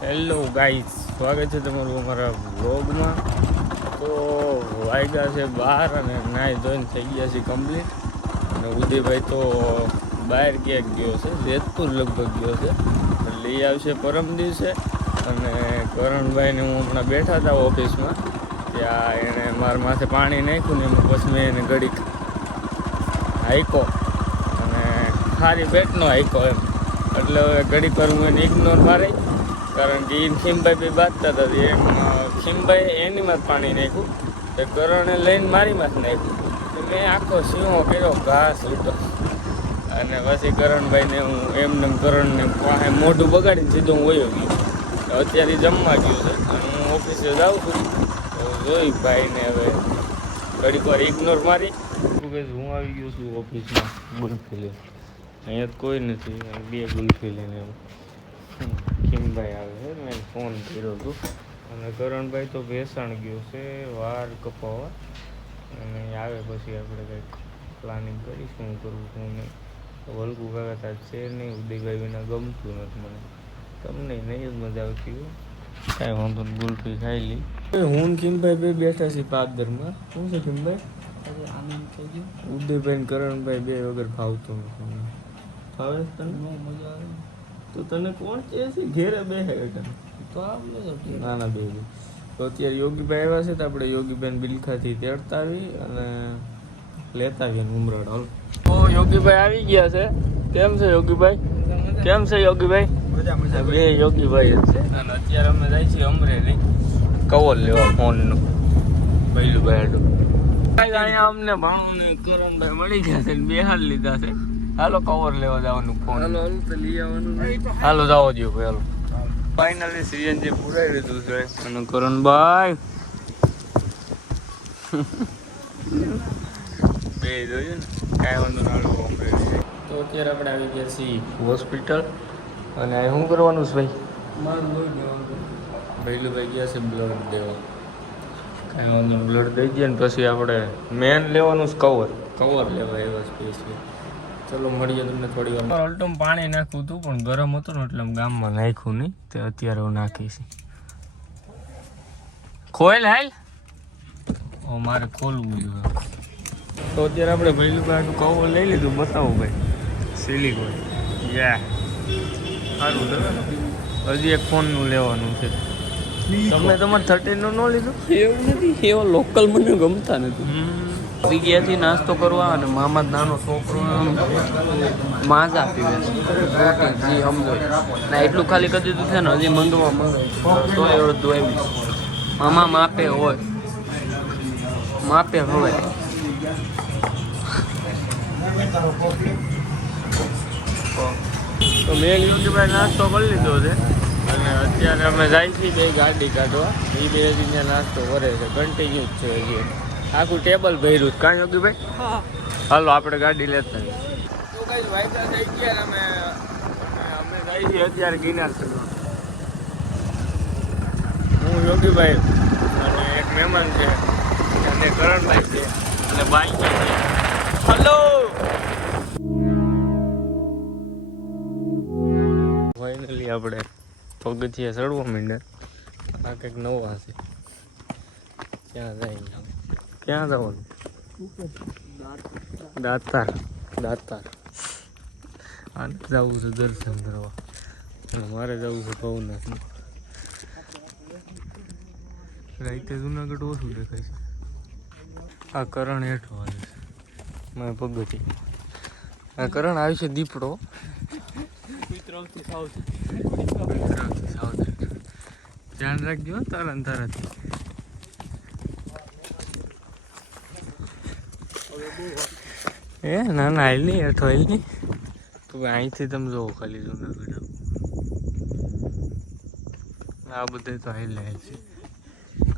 Hello guys, સ્વાગત છે તમારું અમારા વ્લોગમાં. તો વાગ્યા છે 12 અને નાહી ધોઈને થઈ ગયા છે કમ્પ્લીટ. અને ઉદયભાઈ તો બહાર ક્યાંક ગયો છે, જેતપુર લગભગ ગયો છે, લઈ આવશે પરમ દિવસે. અને કરણભાઈને હું હમણાં બેઠા હતા ઓફિસમાં, ત્યાં એણે મારા માથે પાણી નાખ્યું ને એમાં પછી મેં એને ઘડીક હાઈકો અને ખારી પેટનો હાઈકો એમ. એટલે હવે ઘડીક વાર હું એને ઇગ્નોર મારી, કારણ કે એ ખીમભાઈ બી બાંધતા હતા. એમ ખીમભાઈ એનીમાં જ પાણી નાખ્યું, તો કરણે લઈને મારીમાં જ નાખ્યું. તો મેં આખો સિંહો કર્યો, ઘાસ લીધો. અને પછી કરણભાઈને હું એમને કરણને પાસે મોઢું બગાડીને સીધો હું વયો ગયો. અત્યારે જમવા ગયો છે અને હું ઓફિસે જાઉં છું. તો જોઈ ભાઈને હવે ઘડીક વાર ઇગ્નોર મારી. હું આવી ગયો છું ઓફિસમાં ગુલ્ફી લઈને. અહીંયા કોઈ નથી, બે ગુલ્ફી લઈને ખીમભાઈ આવે છે, મેં ફોન કર્યો હતો. અને કરણભાઈ તો ભેસાણ ગયો છે વાળ કપાવવા, અને આવે પછી આપણે કંઈક પ્લાનિંગ કરીશું શું કરવું શું નહીં. વલકુ કાકા તાર છે નહીં, ઉદયભાઈ વિના ગમતું નથી મને, તમને નહીં જ મજા આવતી હોય. કાંઈ વાંધો નહીં, ગુલ્ફી ખાઈ લઈ. હું ખીમભાઈ બે બેઠા છીએ પાકદરમાં. શું છે ખીમભાઈ? આનંદ થઈ ગયો. ઉદયભાઈ કરણભાઈ બે વગર ફાવતું નથી. ફાવે તને? મજા આવે તો તને કોણ કહે છે ઘેરે બે તને તો ના ના બે. તો અત્યારે યોગીભાઈ આવ્યા છે, તો આપણે યોગીભાઈ બિલખાથી તેડતા આવી અને લેતા આવીએ ઉમરાડ. હાલ તો યોગીભાઈ આવી ગયા છે. કેમ છે યોગીભાઈ? કેમ છે યોગીભાઈ? બે યોગીભાઈ જ છે. અને અત્યારે અમે જાય છીએ અમરેલી કવર લેવા ફોનનું ભૈલુભાઈ હાડું. અહીંયા અમને ભાણું ને કરણભાઈ મળી ગયા છે, બે હાલ લીધા છે. હાલો કવર લેવા જવાનું ફોન. હાલો તો લઈ આવવાનું. હાલો જાઓ દો ભાઈ. હાલો ફાઇનલી સીએનજી પુરાઈ લીધું છે. અને કરણભાઈ બે જોયું ને, કાંઈ વાંધો ના. તો અત્યારે આપણે આવી ગયા છીએ હોસ્પિટલ. અને શું કરવાનું છે ભાઈ? ભૈલુભાઈ ગયા છે બ્લડ દેવા. કાંઈ વાંધો બ્લડ દઈ દઈએ ને પછી આપણે મેન લેવાનું છે કવર લેવા એવા સ્પેશિયલ. ચલો મળીએ તમને થોડી વાર. અલ્ટમ પાણી નાખ્યું હતું પણ ગરમ હતું ને એટલે ગામમાં નાખ્યું નહીં, તે અત્યારે હું નાખીશ. ખોલ હાલ. મારે ખોલવું જોઈએ. તો અત્યારે આપણે ભૈલુભાઈનું કવર લઈ લીધું. બતાવો ભાઈ, સિલિકોન. યા સારું છે. હજી એક ફોનનું લેવાનું છે. તમે તમારે 13નું ન લીધું? એવું નથી, એવો લોકલ મને ગમતા નથી. જગ્યાથી નાસ્તો કરવા અને મામા નાનો છોકરો માઝા પીવે છે, જી સમજો ના એટલું ખાલી કરી દીધું છે ને. હજી મંગવા તો અડધું આવી. મામા માપે હોય, માપે હવે. તો મેં કીધું કે ભાઈ નાસ્તો કરી લીધો છે અને અત્યારે અમે જાય છીએ બે ગાડી કાઢવા. એ બે ત્યાં નાસ્તો કરે છે, કન્ટિન્યુ જ છે હજી. આખું ટેબલ ભર્યું. કાં યોગીભાઈ? હાલો આપણે ગાડી લેતા. તો કઈ વાયદા થઈ ગયા. અમે જાય છીએ અત્યારે ગિરનાર ચડવા. હું યોગીભાઈ અને એક મહેમાન છે અને કરણભાઈ છે અને બાઈ છે. હલો ફાઇનલી આપણે પગથિયા ચડવા માંડ્યા. આ કંઈક નવા છે. ક્યાં જાય? ક્યાં જવાનું? દાતાર. આને જવું છે દર્શન કરવા અને મારે જવું છે ભવનાથમાં. રાઈતે જુનાગઢ ઓછું દેખાય છે. આ કરણ હેઠો આવે છે મારે પગથી. આ કરણ આવી છે દીપડો. ધ્યાન રાખજો તારા ને તારાથી. એ ના ના હાલ નહીં, હેઠો હાલ નહીં. તો અહીંથી તમે જોવો ખાલી જુનાગઢ. આ બધે તો હાલ છે.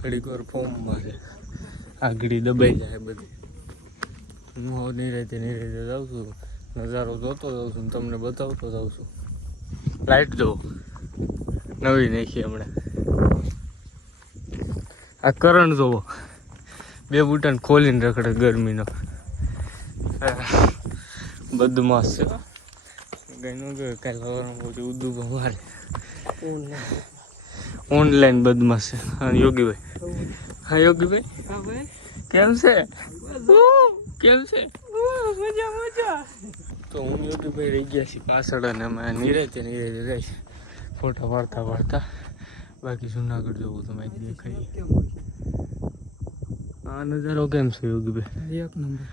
ઘડીક વાર ફોર્મમાં છે, આગળ દબાઈ જાય બધી. હું હવે નહીં રહેતી જાઉં છું, નજારો જોતો જાઉં છું, તમને બતાવતો જાઉં છું. લાઈટ જોવો નવી નાખી હમણાં. આ કરણ જોવો બે બુટાને ખોલીને રખડે ગરમીનો. બધું મસ્ત છે. કઈ ન ગયો કાલે સવારમાં પછી ઉદુ બહાર ઓનલાઈન બદમાશ છે. હા યોગીભાઈ, હા યોગીભાઈ કેમ છે? કેમ છે? મજા. તો હું યોગીભાઈ રહી ગયા છીએ પાછળ અને અમે નીરજ રહે છે ફોટા વાળતા. બાકી જુનાગઢ જવું તમે દેખાય. આ નજારો કેમ છે યોગીભાઈ? એક નંબર.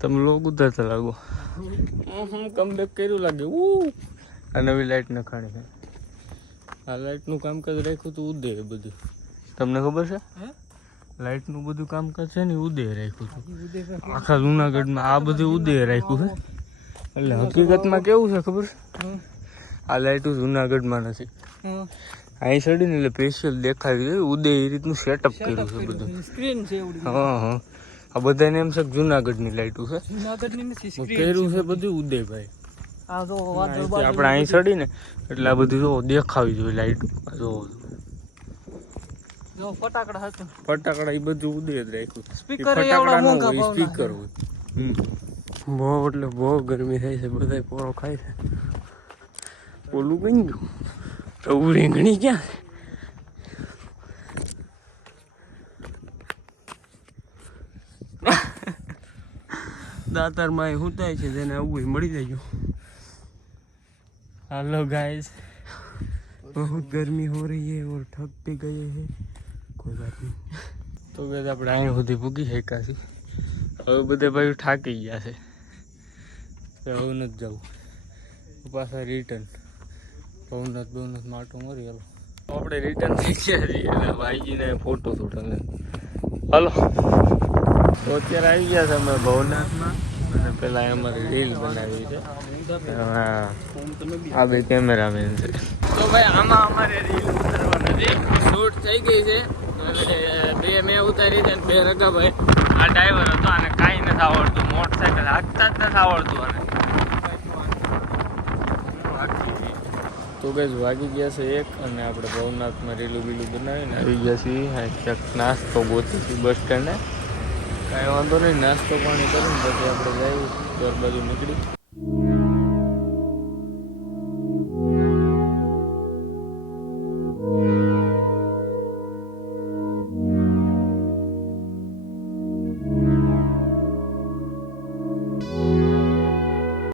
તમે લોગ ઉતરતા લાગો. હું કમબેક કર્યું લાગે. આ નવી લાઈટ નખાણી છે. આ લાઈટનું કામકાજ રાખ્યું તો ઉદય બધું. તમને ખબર છે? લાઈટનું બધું કામકાજ છે ને ઉદય રાખ્યું હતું. આખા જુનાગઢમાં આ બધું ઉદય રાખ્યું છે. એટલે હકીકતમાં કેવું છે ખબર છે? આ લાઈટું જુનાગઢમાં નથી. અહીં ચડીને એટલે સ્પેશિયલ દેખાડી છે ઉદય એ રીતનું સેટઅપ કર્યું છે બધું. સ્ક્રીન છે. હા આ બધાને એમ છે કે જુનાગઢની લાઈટું છે. કર્યું છે બધું ઉદયભાઈ. આપણે અહીં ચડીને એટલે આ બધું જો દેખાવી જોઈએ લાઈટું. જો ફટાકડા એ બધું ઉદય જ રાખ્યું. સ્પીકર હોય. બહુ એટલે બહુ ગરમી થાય છે. બધા પોરો ખાય છે. ઓલું કઈ ગયું તો રીંગણી ક્યાં? દાતારમાં શું થાય છે તેને આવું મળી જાય. हेलो गाइस, बहुत गर्मी हो रही है और थक भी गए हैं. कोई बात नहीं. तो गाइस આપણે અહીં સુધી પૂગી શક્યા છીએ. હવે બધે ભાઈ થાકી ગયા છે. તો હવે નથી જવું. પાછા રિટર્ન ભવનાથ માટો મરી હાલો. આપણે રિટર્ન થઈ ગયા છીએ અને ભાઈજીને ફોટો છોટાને હાલો. તો અત્યારે આવી ગયા છે અમે ભવનાથમાં અને પેલા અમારી રીલ બનાવી છે. આ બે કેમેરામેન છે. તો ભાઈ આમાં અમારે રીલ ઉતારવા નથી. શૂટ થઈ ગઈ છે. બે મેં ઉતારી છે બે રગાભાઈ. આ ડ્રાઈવર હતો અને કાંઈ નથી આવડતું. મોટરસાઇકલ હાંકતા જ નથી આવડતું. અને તો ગઈ વાગી ગયા છે 1 અને આપણે ભવનાથમાં રીલું બનાવીને આવી ગયા છીએ. ક્યાંક નાસ્તો ગોતી છીએ બસ સ્ટેન્ડે. કાંઈ વાંધો નહીં, નાસ્તો પાણી કરીને પછી આપણે જઈએ ઘર બાજુ નીકળી.